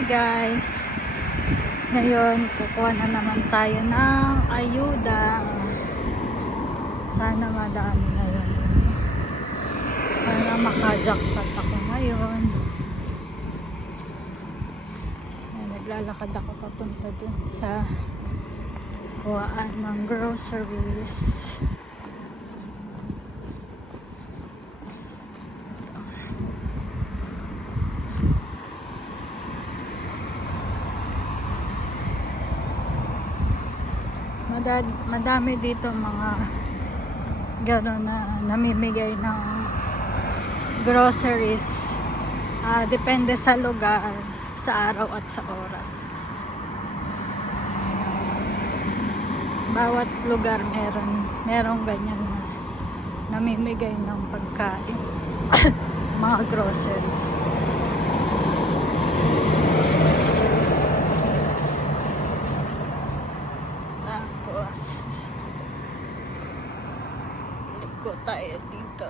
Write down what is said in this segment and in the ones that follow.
Hi guys! Ngayon, kukuha na naman tayo ng ayuda. Sana madami ngayon. Sana maka-jackpot ako ngayon. Ay, naglalakad ako papunta dun sa kuhaan ng groceries. Madami dito mga gano'n na namimigay ng groceries. Depende sa lugar, sa araw at sa oras. Bawat lugar merong ganyan na namimigay ng pagkain. Mga groceries. Liko tayo dito.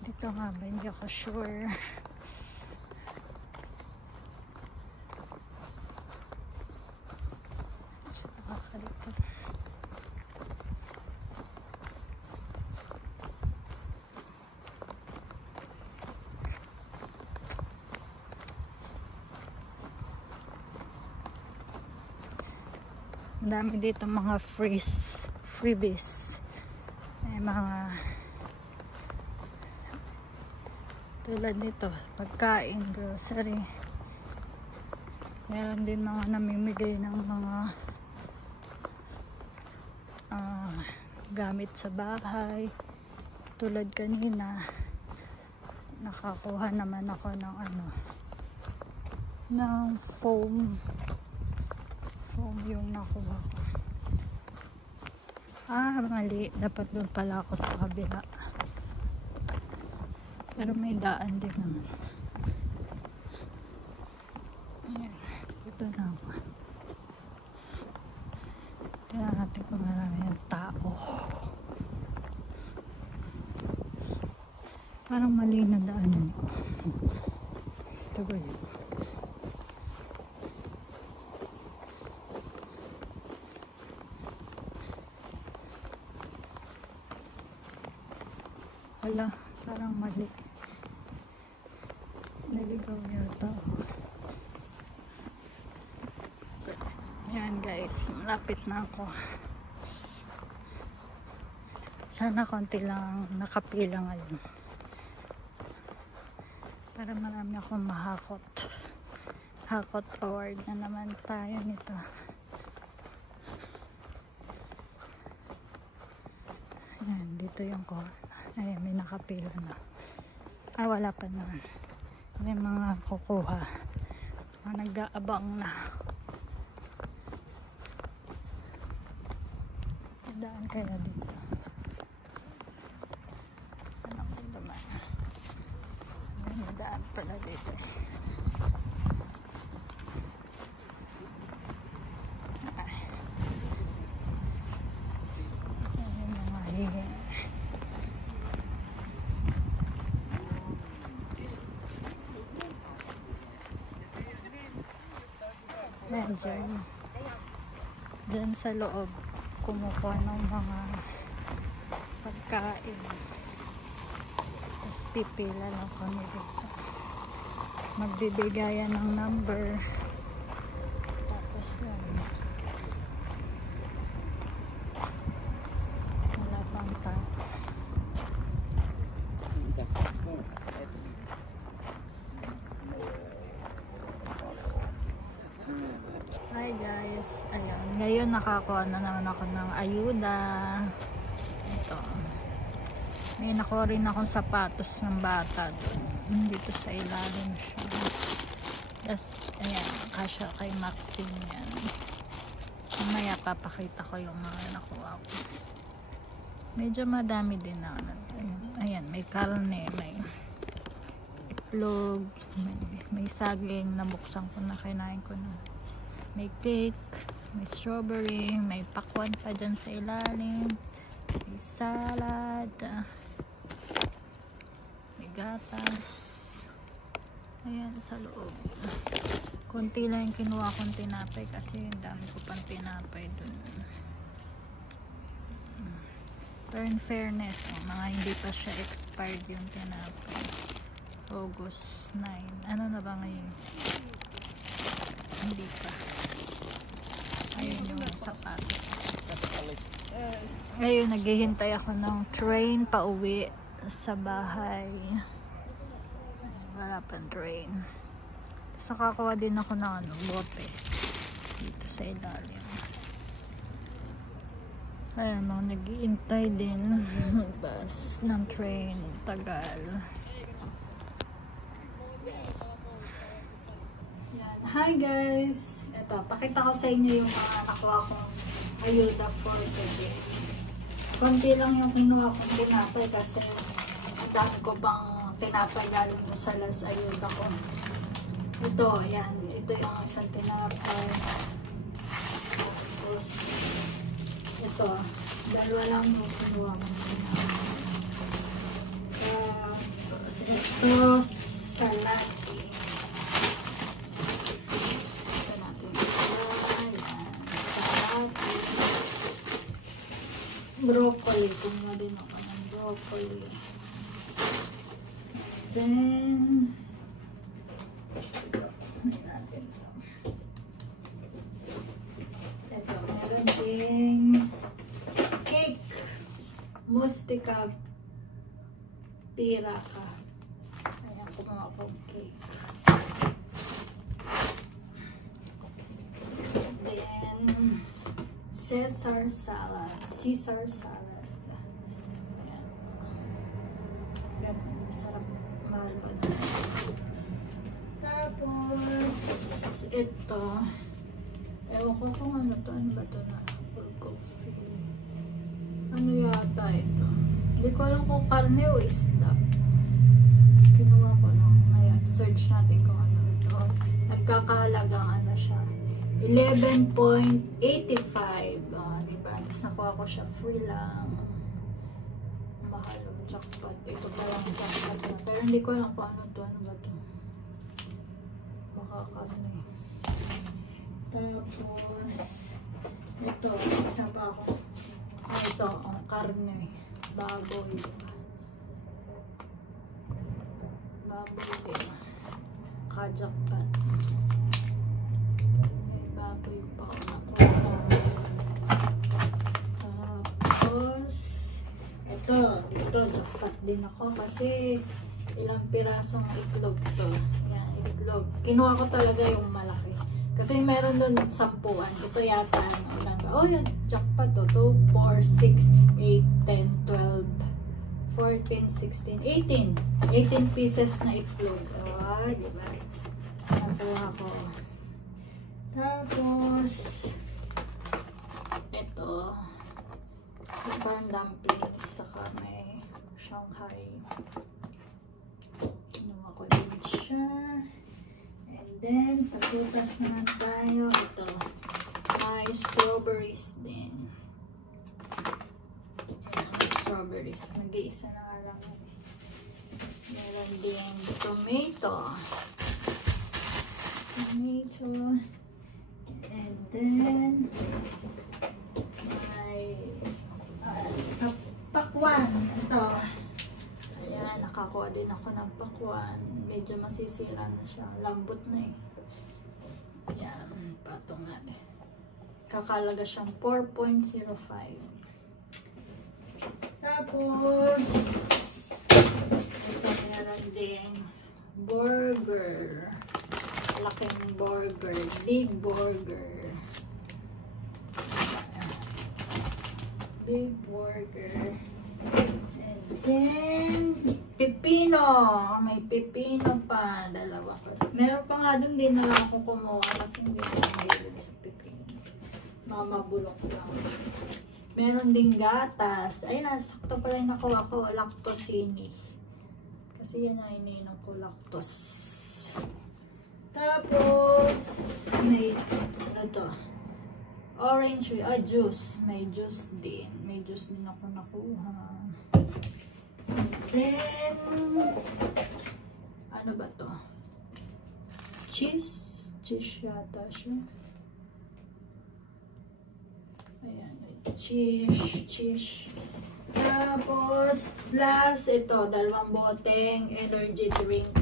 Dito nga ba? Hindi ako sure. Dito. Dami dito mga freebies. May mga tulad nito, pagkain, grocery. Meron din mga namimigay ng mga gamit sa bahay. Tulad kanina, nakakuha naman ako ng ng foam yung nakuha ko. Mali, dapat doon pala ako sa kabila. Pero may daan din naman. Ayan, ito na ako. Tingnan natin kung marami yung tao. Parang mali na daanan ko. Ito ba yun? Hala, parang mali. Naligaw yata ako. Ayan guys, malapit na ako. Sana konti lang nakapila ngayon. Para marami akong mahakot. Hakot award na naman tayo nito. Ayan, dito yung corner. Ayan, may nakapila na. Wala pa naman. May mga kukuha. Mga nag-aabang na. Daan kaya dito. Ano ko naman? May daan pala dito. Ayan mga hihinga. Diyan sa loob kumukuha ng mga pagkain, tapos pipila lang kami dito, magbibigayan ng number, tapos yan, wala pang tao. Hi guys, ayan, ngayon nakakuha na naman ako ng ayuda. Ito, may nakuha rin akong sapatos ng bata doon, dito sa ilalim siya. Tapos ayan, kasya kay Maxine yan. Mamaya papakita ko yung mga nakuha ko. Medyo madami din na. Ayan, may karne, may itlog, may saging na buksan ko na, kinain ko na. May cake, may strawberry, may pakwan pa dyan sa ilalim, may salad, may gatas. Ayan sa loob. Konti lang yung kinuha kong tinapay kasi ang dami ko pang tinapay dun. Pero in fairness, mga hindi pa siya expired yung tinapay. August 9. Ano na ba ngayon? Hindi pa. Ayun yung sapatos. Ngayon, naghihintay ako ng train pa uwi sa bahay. Wala pang train. Tapos nakakuha din ako ng bote dito sa ilalim. Ayan, mga nag-iintay din bus ng train. Tagal. Yan. Hi guys! Ito, pakita ko sa inyo yung mga nakuha kong ayuda for today. Konti lang yung kinuha kong tinapay kasi ang dami ko pang tinapay galing mo sa las ayuda ko. Ito, yan. Ito yung isang tinapay. Tapos, ito. Dalawa lang yung kinuha kong tinapay. Tapos, ito, salati. Ito natin ito. Yan. Salati. Broccoli. Kumuha din ako ng broccoli. Then, ito, meron ding cake. Mustika piraka. Ayan, kumuha akong cake. Then, Caesar salad. Caesar salad. Ayan. Ganun, sarap. Mahal pa na. Tapos, ito. Ewan ko kung ano to. Ano ba ito na? Full coffee. Ano yata ito? Hindi ko alam kung karne o isda. Kinuha ko lang. Ayan, search natin kung ano ito. Nagkakahalagang ano siya. 11.85. Diba? Tapos nakuha ko siya free lang. Mahal o jackpot. Ito pa lang jackpot na. Pero hindi ko alam kung ano to. Ano ba ito? Baka karne. Tapos, ito. Isa pa ako. Ito, ang karne. Baboy. Baboy din. Kajakpat. May baboy pa ako nakuha. Tapos, ito, jackpot din ako kasi ilang pirasong itlog to. Yan, itlog. Kinuha ko talaga yung malaki. Kasi meron doon 10-an. Ito yata, oh yan, jackpot to. 2, 4, 6, 8, 10, 12, 14, 16, 18. 18 pieces na itlog. Oh, diba? Nakuha ko. Tapos, ito. Parang dumplings. Saka may Shanghai. Kinuha ko din siya. And then, sa prutas naman tayo. Ito. May strawberries din. Strawberries. Nag-iisa na nga lang. Meron din tomato. And then, may pakwan. Ito. Ayan, nakakuha din ako ng pakwan. Medyo masisira na siya. Lambot na eh. Ayan, patong natin. Kakalaga siyang 4.05. Tapos, ito meron din burger. Laking burger. Big burger. Big burger. And then, pipino. May pipino pa. Dalawa ko. Meron pa nga dun din na lang akong kumuha kasi hindi ko mahilig sa pipino. Mga mabulok lang. Meron ding gatas. Ayan, sakto pala yung nakuha ko. Lactosini. Kasi yan ang iniinom ko, lactose. Tapos, may, ano to? Orange, juice. May juice din. May juice din ako nakuha. Then, ano ba to? Cheese. Cheese yata siya. Ayan. Cheese. Tapos, last, ito, 2 boteng energy drink.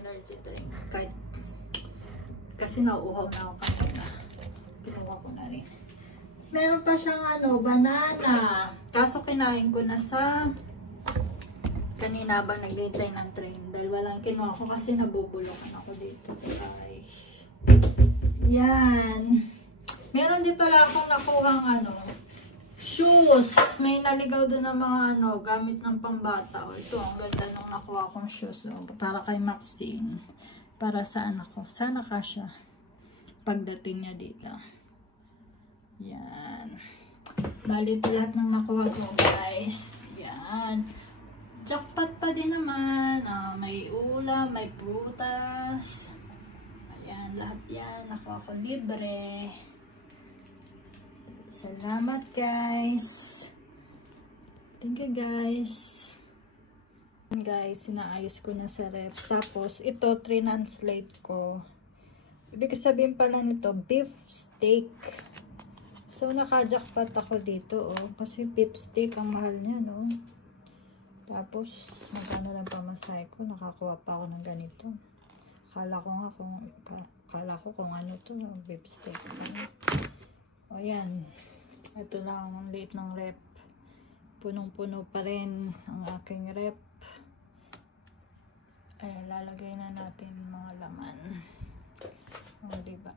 Energy drink. Kasi nauuhaw na ako kanina. Kinuha ko na rin. Meron pa siyang banana. Kaso kinain ko na sa kanina ba naghihintay ng train. Dahil walang kinuha ko kasi nabubulokan ako dito sa bahay. Yan. Meron din pala akong nakuhang shoes. May naligaw doon ng mga gamit ng pambata. Ito, ang ganda nung nakuha kong shoes. Para kay Maxine. Para sa anak ko. Sana kasya. Pagdating niya dito. Yan. Bali lahat ng nakuha ko, guys. Yan. Jackpot pa din naman. May ulam, may prutas. Ayan, lahat yan. Nakuha ko libre. Salamat, guys. Thank you, guys. Guys, sinaayos ko na sa ref. Tapos, ito, translate ko. Ibig sabihin pala nito, beef steak. So, naka-jackpot ako dito, kasi beef steak ang mahal niya, no? Tapos, magkano lang pamasahe ko, nakakuha pa ako ng ganito. Kala ko kung ano to, beef steak. O, yan. Ito lang ang late ng rep. Punong-puno pa rin ang aking rep. Ay, lalagay na natin mga laman. O, diba?